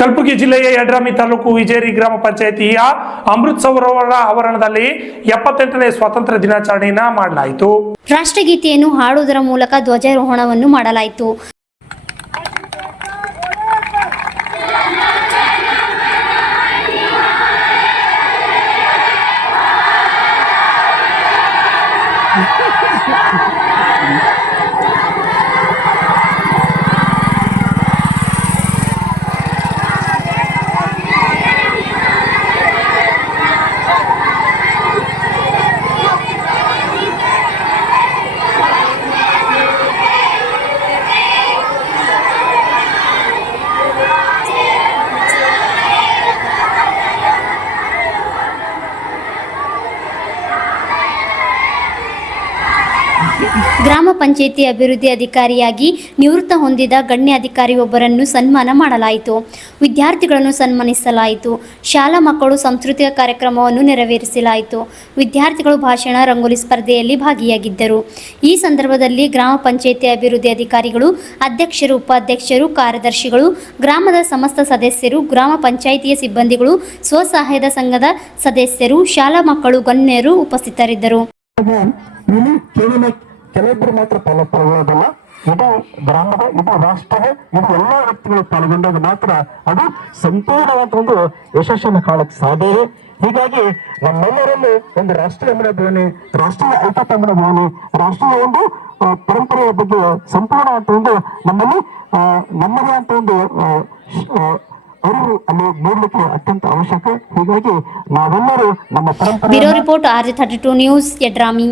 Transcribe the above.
ಕಲಬುರಗಿ ಜಿಲ್ಲೆಯ ಯಡ್ರಾಮಿ ತಾಲೂಕು ವಿಜೇರಿ ಗ್ರಾಮ ಪಂಚಾಯಿತಿಯ ಅಮೃತ್ ಸರೋವರ ಆವರಣದಲ್ಲಿ 78ನೇ ಸ್ವಾತಂತ್ರ್ಯ ದಿನಾಚರಣೆಯನ್ನು ಮಾಡಲಾಯಿತು. ರಾಷ್ಟ್ರಗೀತೆಯನ್ನು ಹಾಡುವುದರ ಮೂಲಕ ಧ್ವಜಾರೋಹಣವನ್ನು ಮಾಡಲಾಯಿತು. ಗ್ರಾಮ ಪಂಚಾಯಿತಿ ಅಭಿವೃದ್ಧಿ ಅಧಿಕಾರಿಯಾಗಿ ನಿವೃತ್ತ ಹೊಂದಿದ ಗಣ್ಯ ಅಧಿಕಾರಿಯೊಬ್ಬರನ್ನು ಸನ್ಮಾನ ಮಾಡಲಾಯಿತು. ವಿದ್ಯಾರ್ಥಿಗಳನ್ನು ಸನ್ಮಾನಿಸಲಾಯಿತು. ಶಾಲಾ ಮಕ್ಕಳು ಸಾಂಸ್ಕೃತಿಕ ಕಾರ್ಯಕ್ರಮವನ್ನು ನೆರವೇರಿಸಲಾಯಿತು. ವಿದ್ಯಾರ್ಥಿಗಳು ಭಾಷಣ, ರಂಗೋಲಿ ಸ್ಪರ್ಧೆಯಲ್ಲಿ ಭಾಗಿಯಾಗಿದ್ದರು. ಈ ಸಂದರ್ಭದಲ್ಲಿ ಗ್ರಾಮ ಪಂಚಾಯಿತಿ ಅಭಿವೃದ್ಧಿ ಅಧಿಕಾರಿಗಳು, ಅಧ್ಯಕ್ಷರು, ಉಪಾಧ್ಯಕ್ಷರು, ಕಾರ್ಯದರ್ಶಿಗಳು, ಗ್ರಾಮದ ಸಮಸ್ತ ಸದಸ್ಯರು, ಗ್ರಾಮ ಪಂಚಾಯಿತಿಯ ಸಿಬ್ಬಂದಿಗಳು, ಸ್ವಸಹಾಯದ ಸಂಘದ ಸದಸ್ಯರು, ಶಾಲಾ ಮಕ್ಕಳು, ಗಣ್ಯರು ಉಪಸ್ಥಿತರಿದ್ದರು. ಕೆಲವೊಬ್ಬರು ಮಾತ್ರ ಪಾಲ್ಗೊಳ್ಳೋದಲ್ಲ, ಇದು ಗ್ರಾಮದ, ಇದು ರಾಷ್ಟ್ರದ, ಇದು ಎಲ್ಲ ವ್ಯಕ್ತಿಗಳು ಪಾಲ್ಗೊಂಡಾಗ ಮಾತ್ರ ಅದು ಸಂಪೂರ್ಣವಾದ ಒಂದು ಯಶಸ್ಸನ್ನು ಕಾಣಕ್ಕೆ ಸಾಧ್ಯ. ಹೀಗಾಗಿ ನಮ್ಮೆಲ್ಲರಲ್ಲೂ ಒಂದು ರಾಷ್ಟ್ರೀಯ ಭಾವನೆ, ರಾಷ್ಟ್ರೀಯ ಐಕ್ಯತೆಯ ಭಾವನೆ, ರಾಷ್ಟ್ರೀಯ ಒಂದು ಪರಂಪರೆಯ ಬಗ್ಗೆ ಸಂಪೂರ್ಣವಾದ ಒಂದು ನಮ್ಮದೇ ಅಂತ ಒಂದು ಅರಿವು ಅಲ್ಲಿ ನೋಡ್ಲಿಕ್ಕೆ ಅತ್ಯಂತ ಅವಶ್ಯಕ. ಹೀಗಾಗಿ ನಾವೆಲ್ಲರೂ ನಮ್ಮ ಪರಂಪರೆ. Bureau report RJ32 news, Yadrami.